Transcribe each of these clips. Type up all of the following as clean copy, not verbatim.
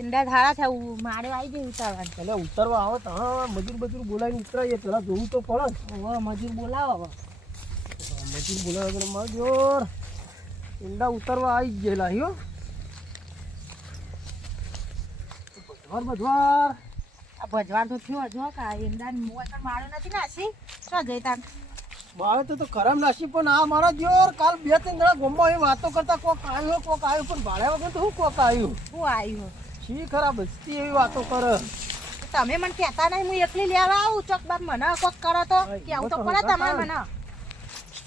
એંડા ધારા છે મારે આવી ગઈ ઉતારવાની. એટલે ઉતરવા આવો તો હા મજૂર બોલાવીને ઉતરાઈએ પેલા જોવું તો પડે. હવે મજૂર બોલાવો. મજૂર બોલાવે પેલા મજૂર ઈંડા ઉતરવા આવી જ ગયેલા હો. ભજવાર આ ભજવાન તો થયો જો કા એંડા મોટર મારો નથી નાસી શું જઈ તાન મારે તો ખરાબ નાસી પણ આ મારા જોર કાલ 2-3 જણા ગોમમાં એ વાતો કરતા કોક આવ્યું પણ ભાડ્યા વગર તો શું કોક આવ્યું. શું આવ્યું શી ખરાબ હસતી એવી વાતો કરે. તમે મને કહેતા નહીં હું એકલી લેવા આવું ચોક બાપ મને કોક કરો તો કેવું તો પડે તમારે મને.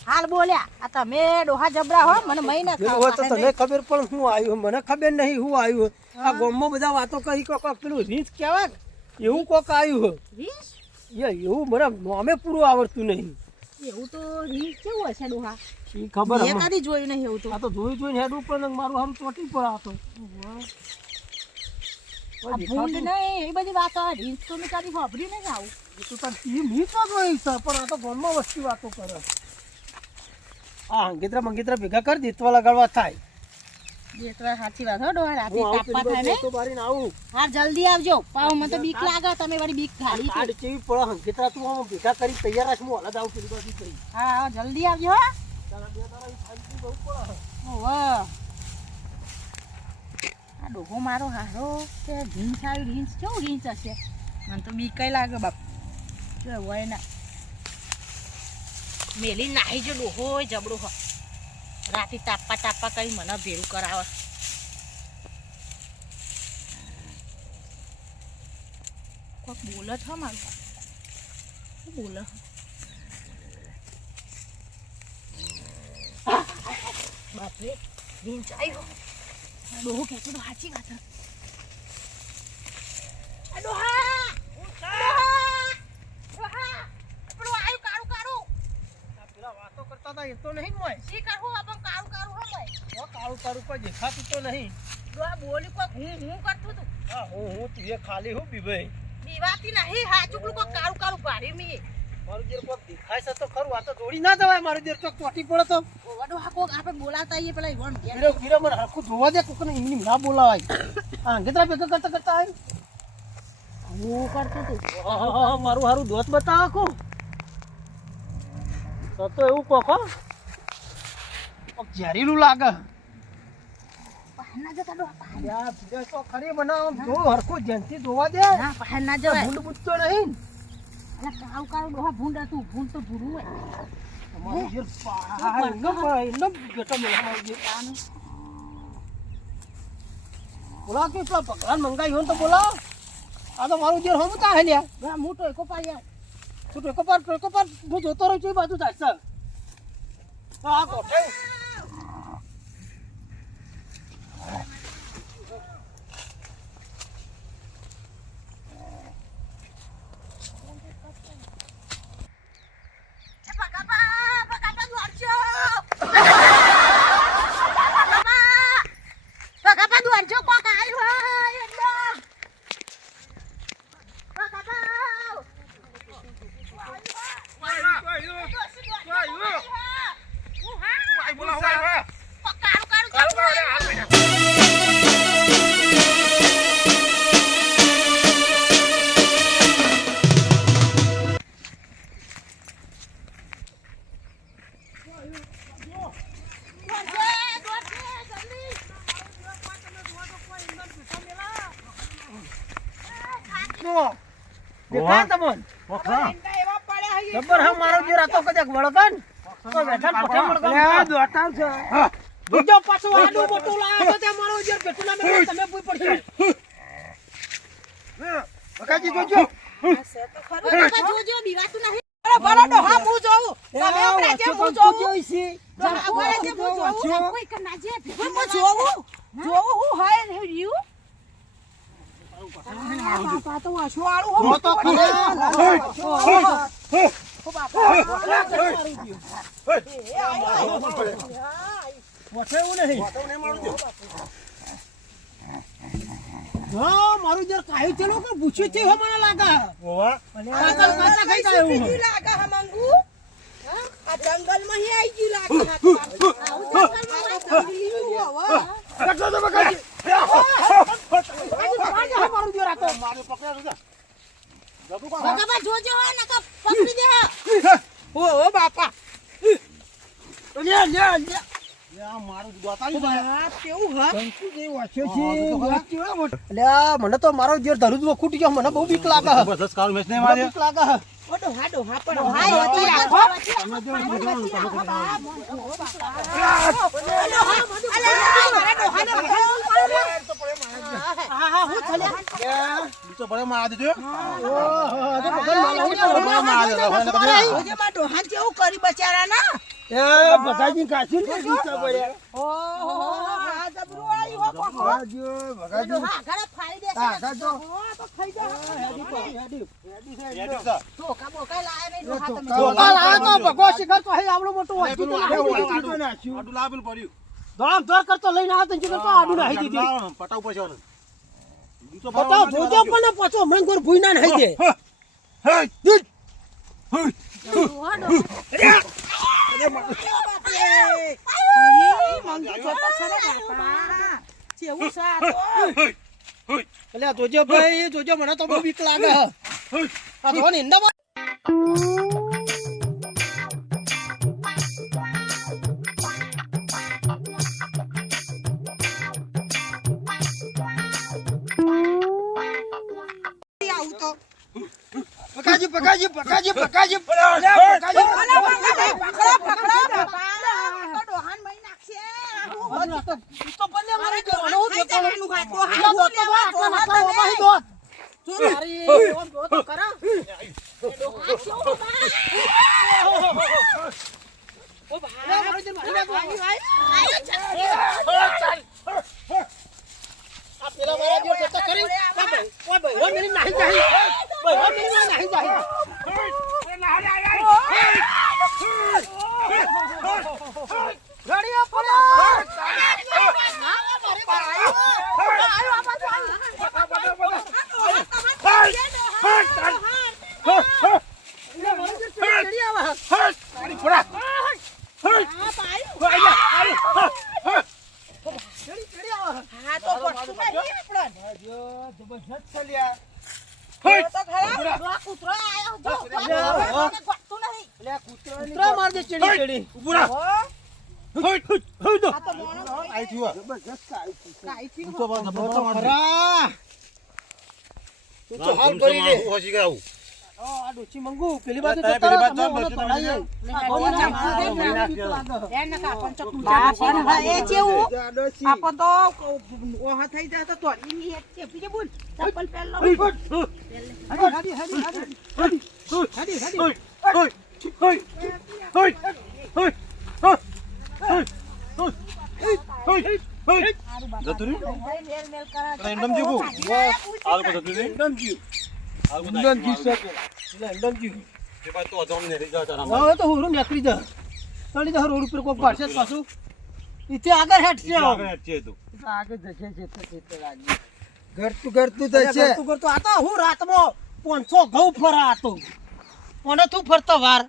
હાલ બોલ્યા આ તમે ડોહા જબરા હો મને મહી ના ખાવ તો તને ખબર પણ શું આવ્યું મને ખબર નહીં શું આવ્યું. આ ગોમમાં બધા વાતો કરી કોક પેલું રીંછ કહેવાય એવું કોક આવ્યું. રીંછ એવું મને નામે પૂરું આવડતું નહીં. એવું તો રીંછ કેવું હશે ડોહા શી ખબર મેં કદી જોયું નહીં એવું તો. આ તો જોઈને હેડ ઉપર મારું હારું ચોટી પર આતો. આ ભૂંડ નહીં એ બધી વાતો રીંછ તો મેં કદી સાંભળ્યું નહીં આવું. તો તાર ઈ મીઠ વાતો હોય છે પણ આ તો ગોમમાં વસ્તી વાતો કરે. આ મંગેતરા ભેગા કરી દેતવા લગાડવા થાય. દેતવા સાચી વાત હો ડોહા રાતે તાપા થાય ને. તો બારીને આવું. હા જલ્દી આવજો પાવ મને તો બીક લાગે તમે વળી બીક ખાલી આડ કેવી પડે મંગેતરા તું આમ ભેગા કરી તૈયાર રાખ હું હલદ આવું પેલી બાજુ કરી. હા જલ્દી આવજો હો. તારા બે તારા ખાલી બહુ પડે. ઓહો આ ડોહો મારો હારો તે રીંછ આવી રીંછ કેવું રીંછ હશે મને તો બીક લાગે બાપ જો હોય ના મેલી નાહી જો ડોહો જબડો હો રાતે તાપા કરી મને ભેરું કરાવે. કોક બોલે છે મારું શું બોલે બાપરે રીંછ આવ્યો. ડોહો કહેતો તો સાચી વાત. વાતો કરતા હતા એ તો નહીં મોય. શી કરવું આપણ કાળું કાળું હો ભાઈ. ઓ કાળું કોઈ દેખાતું તો નહીં. ડોહા બોલી કોક હું કરતું તું. હા હું તું એ ખાલી હું બીભાઈ. બીવાતી નહીં હાચુકલું કોક કાળું ભારી મી. મારું દેર કોક દેખાય છે તો ખરું આ તો દોડી ના જવાય મારું દેર ચોક ચોટી પડે તો. ઓવડો હા કોક આપણે બોલાતા આઈએ પેલા ઈવન ગીરો મને હરખું જોવા દે કોકને એમની ના બોલાવાય. આ અંગેતરા ભેગા કરતા આવ્યું. હું કરતું તું. મારું હારું દોત બતાવો કો તો એવું કોકો ઝેરીલું લાગે. ના જતા ડોહા યાર બીજા તો ખરી બનાવ જો હરખું જેનથી જોવા દે. ના બહાર ના જવાય. ભૂંડ બુચતો નહીં. અલા કાળું ડોહા ભૂંડ હતું ભૂંડ તો ભૂરું હોય. તમારું જે પાર એનો બેટો મેળા જે કાન બોલા કે પેલા ભગવાન મંગાવ્યો તો બોલા. આ તો મારું જે હમ તા હેલ્યા ડોહા મોટો એકો પાડ્યા. તું ટકો પર હું જોતો રહું છું એ બાજુ જાય છે. આ કોઠે દેખાય તમન જબર હા મારો જે રાતો કદાચ વળગન તો બેઠા પઠે વળગન લે દોટાવ છે. બીજો પાછો આડું મોટું લાવ્યો તો તે મારો જે પેટુલા મે તમે ભૂઈ પડશે. બકાજી જોજો આ સે તો ખરો જોજો બીવાતું નહીં. અરે ભલા ડોહા હું જોઉં તમે ઓપરા જે હું જોઉં ભલા જે હું જોઉં કોઈ કના જે હું જોઉં હું હાય ને રહ્યું. બાપા તો વાછો આળું હો તો ખરે ઓ બાપા મોઠે એવું નહીં હા મારું જે કાયું ચલો કે પૂછ્યું છે હો મને લાગે. ઓવા કાકા કાકા કઈ કાયું લાગે હમંગુ આ જંગલ માં હી આવી ગયું લાગે આવું જંગલ માં જંગલી હો કટલો તો બકાજી ભગાભા જોજો હો નકા પકડી દે ઓ બાપા લે આ મારું દોતાયું બાપ કેવું હા કંકુ જેવો વાંચ્યો છે વાત કેવા મોટો અલ્યા મને તો મારો જે ધરુજ ખૂટી ગયો મને બહુ બીક લાગે છે. બસ કાલ મેચ નહીં મને માર્યા બીક લાગે છે. ડોહા પણ હા હતી રાખો તો ભલે માં આ દીધો ડોહા કેવું કરી બચારા ના એ બગાજી કાચી ને બીચા પડ્યા. ઓહો આ જબરું વાળી હો કોકો ભગાજો ભગાજો ડોહા ઘરે ફાડી દેશે કાકા તો ખાઈ જા હેડી સા ધોકા બોકા લાયા નહીં ડોહા તમે ધોકા લાયો તો ભગો શિખર તો હે આવડો મોટો વાંચી તો આટલું લાવેલું પડ્યું ધોમ ધોર કરતો લઈને આવતો ને શિખર તો આડું નાહી દીધી. પટાવ પછી બતાવ જોજો પણ ને પાછો હમણાં કોઈ ભૂઈ ના નાહી દે. અલ્યા જોજો ભાઈ જોજો મને તો બહુ બીક લાગે છે. આ જો ને ઈંડામાં પકાજી તો બંને મારી જવાનો હું માર દે ચડી ચડી આ ડોચી મંગુ પેલી બાજુ જતા રહો, તમે મને તોડાઈ તો હું નીકળી જા તણી જા રોડ ઉપર કોક પાડશે પાછું ઈથી આગળ હેઠશે આગળ જશે ઘરતું થશે ઘરતું આ તો હું રાતમાં 500 ઘઉં ફરા હતો કોને તું ફરતો વાર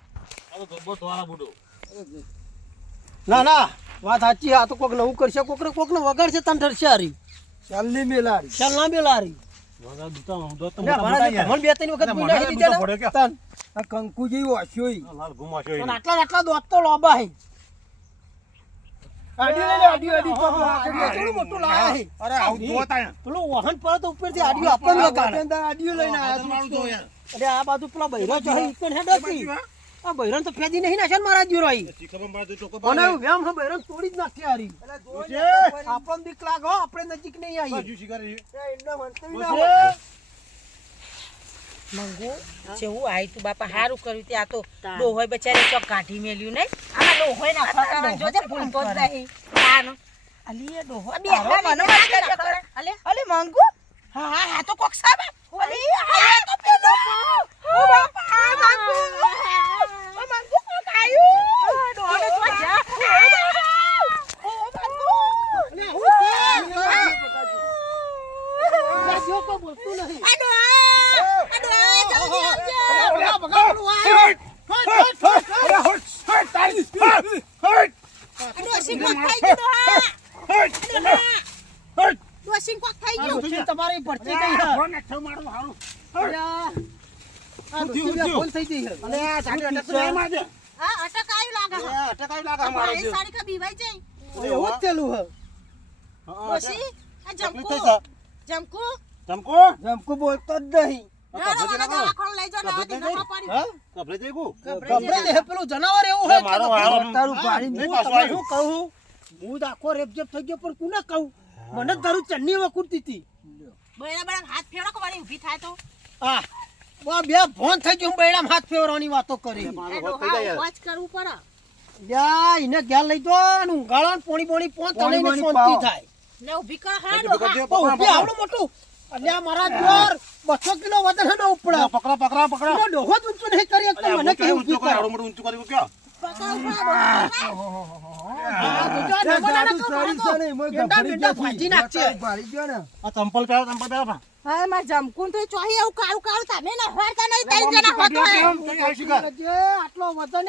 ના ના વાત સાચી આ તો કોક નવું કરશે કોક ને વગાડશે તને ડરશે હારી ચાલની મેલારી ચાલ ના મેલારી બે ત્રણ વખત બોલાવી દીધા ને આ કંકુ જેવી વાસ્યો આટલા દોત તો લોબા હે મોટું લાયા હે અરે આવું દોત આયા પેલું વાહન પર તો ઉપરથી આડિયો આપણને લગાડે આડિયો લઈને આયા અરે આ બાજુ પેલા બૈરા જો ઈકણ હેડ હતી આ બૈરાન તો ફેદી નહીં નાશે મારા જીરો આઈ કોને વ્યામ હે બૈરાન તોડી જ નાખી હારી આપણને દીક લાગો આપણે નજીક નહીં આવીએ મંગુ જેવું આય તું બાપા હારું કર્યું તે આ તો ડોહોય બચારે ચોક કાઢી મેલ્યું નહીં આમાં ડોહોય ના ફકારા જોજે ભૂલતો જ નહીં આનો અલી એ ડોહો બે અલે મંગુ હા હા તો કોક સાબે અલી આ તો પેલો ઓ બાપા મંગુ ઓ મંગુ કોક આયું ડોહો તો જા ઓ મંગુ ને હું જો કો બોલતું નહીં ડોશીને કોક થઈ ગયું. ડોશી તમારી પરચી ગઈ હે. ફોન નાખ્યો મારું હારું. અલ્યા, આ ડોશીને ભૂલ થઈ ગઈ હે. અલે આ સાડી અટક તો નહીં મારજે. હા, અટક આવ્યું લાગે એ છે. અટક આવી લાગે મારો ભાઈ જીવ. સાડી કા બીવાઈ જાય. એવું જ થયેલું હે. ડોશી, આ તકલીફ જમકુ. થઈ છે. જમકુ. ચમકો જમકુ બોલતો જ નહીં. ના, મને દવાખાને લઈ જાઓ, ના, ગભરાઈ નફા પાડી. હા? ગભરાઈ જઈ ગયું. ગભરાઈ જાય, પેલું જનાવર એવું હે. મારો હારો તારું પાડી નહીં હું પાછું તમને આવ્યું. શું કહું? હું તો આખો રેપઝેપ થઈ ગયો પણ કોને કહું? મને જ તારું ચન્ની વકુરતી હતી. બરાબર હાથ ફેરો કે વળી ઊભી થાય તો. આ બે ફોન થઈ ગયું બૈડામ હાથ ફેરવાની વાતો કરી. મારો એ હોત થઈ જાય ડોહા યાર. વોચ કરવું પડે. લ્યા એને ઘેર લઈ જો અને ઊંઘાડો ને પોણી પાંચ તને શાંતિ થાય. ને ઊભી કર હા ઊભી ડોહા. કરજો. ઓ ઉભી આવડું મોટું અલ્યા મારા જોર 200 કિલો વજન હે ઉપડા. પકડા. એનો ડોહો જ ઊંચો નહીં કરી શકતો મને કે ઊભી કર. આવડું મોટું ઊંચું કર્યું ક્યાં? પકડ ઉપડા ડોહા ભાજી નાખશે. આ ચંપલ પહેરો પણ. હા માં જમકુન તો ચોહી એવું કાળું કાળું તમે ના હોરતા નહીં ત્રણ જણા હોતો હે. જે આટલો વજન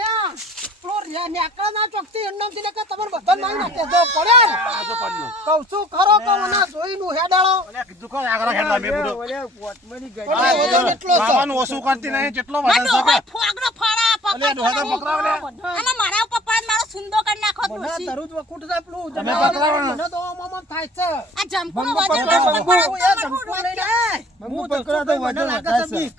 પેલો નેકળા ના ચોકથી એમનામથી ને કે તમારે બધા નાઈ નાખે જો પડે ને. આ તો પડ્યું. કહું છું ખરો કહું ના જોઈનું હેડાળો. અલ્યા કીધું કોણ આગળ હેડવા મેં બુડો. આ વજન એટલો છે. બાબાનું ઓછું કરતી નહીં જેટલો માં વજન છે ડોહા કે. ફોગડો ફાડા અલે ડોહા તો પકડાવ લે. અને મારા ઉપર પાડ મારો સુંદો કરી નાખો મને દોશી. તરુ જ વખૂટ જાય પેલું તમે જનાવર. પકડાવો. મને તો આમ થાય છે. આ જમકુનો મને વજન પકડાવો. મારું ઉપર હું પડે એ તો જમકુ લઈને હું તો પકડાતો મને વજન લાગે છે થાય છે. બીક.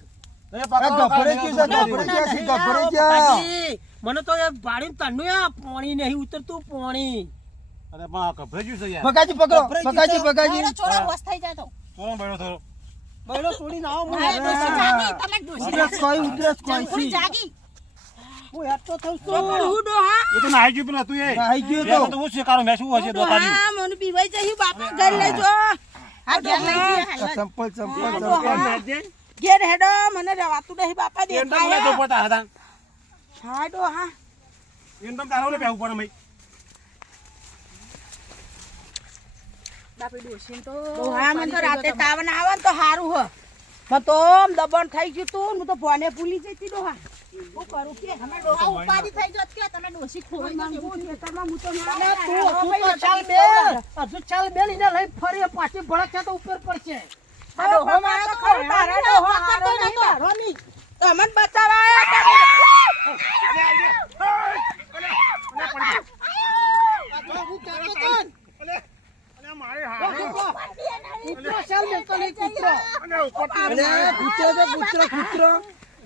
એ પકડાવ, ગભરાઈ ગયું છે, ગભરાઈ ગભરાઈ ગયું. ગયા. બાકી, મને તો એ ભાડીને તન્નું આ પાણી નહીં ઉતરતું પાણી. અરે પણ આ ગભરાઈ ગયું છે યાર. બગાજી પકડો ગભરાઈ ગયું બગાજી છે. બગાજી મારો છોરો હોશ થઈ જાય તો. થોડો બેઠો થોડો. બૈરો છોડીને આવો હું હા, ડોશી જાગી, તમે ઉતરસ ડોશી કોઈ ઉતરસ કોઈ જમકુની જાગી. હું હેઠો થઉં તો પણ છું. હું ડોહા એ તો નાહી ગયું પેલા તું એ. નાહી ગયો મેં તો. તો હું શીખાડું, મેં શું હશે દોતાર્યું. ડોહા મને બીવાઈ જઈ બાપા ઘર લઈ જો. હા ઘેર લઈ જઈએ હાલ. ચંપલ ચંપલ ડોહા. ચંપલ ઘેર હેડો મને રવાતું નહીં બાપા એમ તો મને દેખાય. ચોપડતા હતા. હા ડોહા. એમ તો તારો ને બેહવું પડે મય. બાપી ડોશીને તો ડોહા મને તો રાતે તાવ ના આવે ને તો હારું હ. મને તો આમ દબણ થઈ ગયું તું હું તો ફોને ભૂલી જતી ડોહા. શું કરું કે અમે ડોહા ઉપાડી થઈ જત કે તમે ડોશી ખોઈ નાખો ખેતરમાં હું તો અને તું હજુ તો ચાલ બેલ. હજુ ચાલ બેલ એને લઈ ફરી પાછી ભડક તો ઉપર પડશે. આ ડોહો મારો તો ખરો તારા ડોહો હારો નહીં તારોની. તમને બચાવવા આયા આ તો હું કહેતો તો ને. અલે મારે હારો. કૂતરો ચાલ બેલ તો નહીં કૂતરો. અને ઉપર અરે કૂતરો તો કૂતરો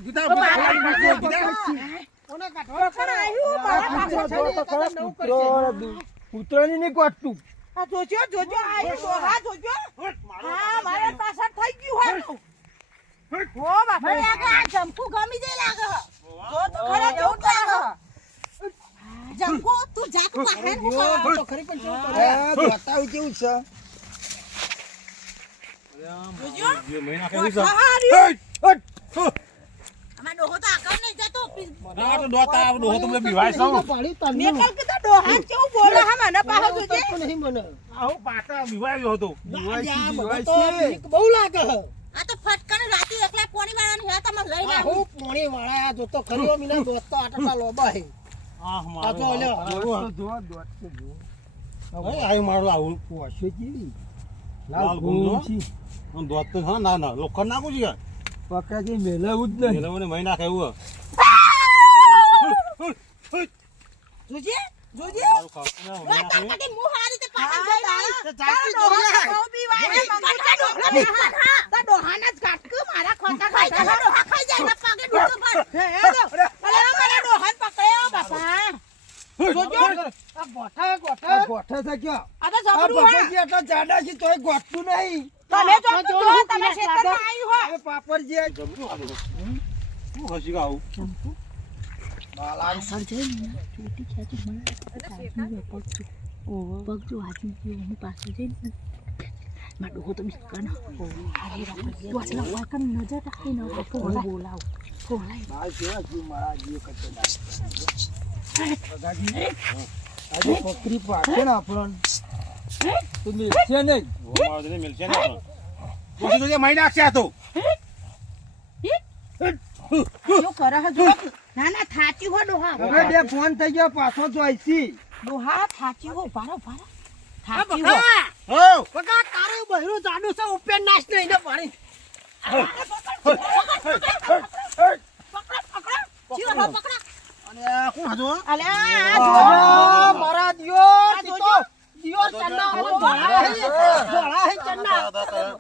ગીતા ગીતા. કોને કાઢવા પણ આવ્યું મારા કૂતરો પાછળ તો ખરો કૂતરો કૂતરોની નહીં કોટતું આ જોજો જોજો આવ્યું ડોહા જોજો. હા મારા પાછળ થઈ ગયું હતું. હો બાપા મને લાગે આ જમકુ ગમી જાય લાગે હ. જો તો ખરા જોઉં લાગે. જમકુ તું જાક પાહે હું કરવા. તો ખરી પણ કેવું કરે. બતાવું કેવું છે જોજો જે મહિના કેવું છે. હારી અમાર ડોહો તો આગળ નહીં જતો. ના તો દોતા આવડો હો તમને બીવાય છો. પાડી મેં તન્નું. કાલ કીધું ડોહા કેવું બોલે હા મને પાહો જોજે. તો નહીં મને. આવો પાટા બીવાયો હતો. આ મને તો બીક બહુ લાગે છે. આ તો ફટકન રાતે એકલા પોણી વાળાની હે તમે લઈને આ આવું. હું પોણી વાળા આ જોતો ખરી હો મીના દોસ્ત તો આટલા લોબા હે. આહ આ તો મારો. લ્યો. આવું. જો દોત તો જો હવે આયું મારું આવું. પોશે જેવી લાલ લાલ ગુંજો. ગુંજી આમ દોત તો હા ના ના લોખંડ નાખું છે યાર. પકાજી મેલાવું જ નહીં પેલા મને મહિના કેવું જોજે જોજે. મારું ખાતું ના ઓય મહિના તાર કેવું. કદી મું હારી તે પાછળ જઈ તારા આવી. જાતિ તારો ડોહા જોયા. બહુ બીવાય. કાકા ડોહા હા. તાર ડોહાના જ ગાટકું મારા ખોટા ખાઈ જાય. ડોહા ખાઈ જાય એના પગે ડૂચો પર. હે જો. અરે મારા ડોહાને પકડ્યો બાપા. જોજો. આ ગોઠા ગોઠા. આ ગોઠા છે ક્યાં આ તો આ જબરું હા. બાબાજી આટલા જાડા છે તોય ગોઠતું નહીં તમે જો તો જો તમે ખેતરમાં આવ્યું હો. હવે પાપડજી જબરું આ બધું. શું હસી ગયું આવું? પાછળ જઈને ચોટી ખેંચી મને પગ જો હાજી ગયો હું પાછળ જઈને મારો ડોહો તો બીકણ તું આટલા વાકણ નજર રાખી ન બોલાવ માલ કેવા જીવ મારા જીવ કરતો બગાજી આજે પકડી પાકે ને આપણને તો મિલશે નહીં ઓ મારો તો નહીં મિલશે ને આપણને. પછી તો જે મહિના છે આ તો. શું કરે હજુ ના ના થાચી હો ડોહા હવે બે ફોન થઈ ગયો પાછો જોઈશી ડોહા થાચી હો ભારો થાચી હો હો બગા તારે મારું બહેરું જાડું છે ઉપેન નાશ નહીં ને પાણી અને કોણ હતું આ મારા દિયોર દીતો દિયોર ચન્ના ધોળા હે ચન્ના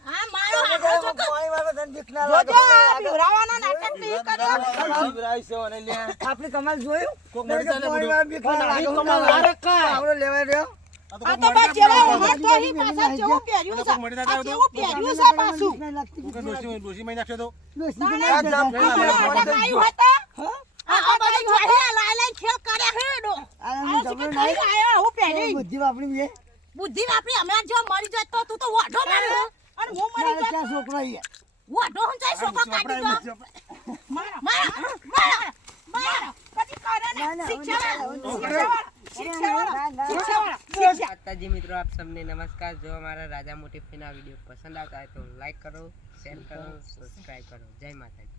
હા મારો હાથો જો જોજો બિવરાવાનો નાટક નહીં કર્યો જીવરાય છે અને લે આપણી કમાલ જોયું કોક મરી જાય ને બધું. કમાલ લારકા આપણે લેવા રહ્યો આ તો બા જેવા ઉમર તો હી પાછા જેવું પહેર્યું છે મરી ના આ જાય જેવું પહેર્યું છે પાછું કોકે ડોશી મહિના નાખશે તો આ નાટક આવ્યું હતા આ બધા જોહે લાઈ ખેલ કરે હેડો આ શું ખાઈ આયા હું પહેરી બુદ્ધિ વાપરી બે બુદ્ધિ વાપરી હમણાં જો મરી જાય તો તું તો વાઢો મારે અને હું મરી જાય ક્યાં છોકરા અહીંયા વાઢો હું જાય છોકરો કાઢી દો મારા મારા મારા મારા પછી કરે ને શિક્ષા માતાજી મિત્રો આપ सबने नमस्कार। जो हमारा राजा मोटी फिना वीडियो पसंद आता है तो लाइक करो, शेयर करो, सब्सक्राइब करो। जय माता दी।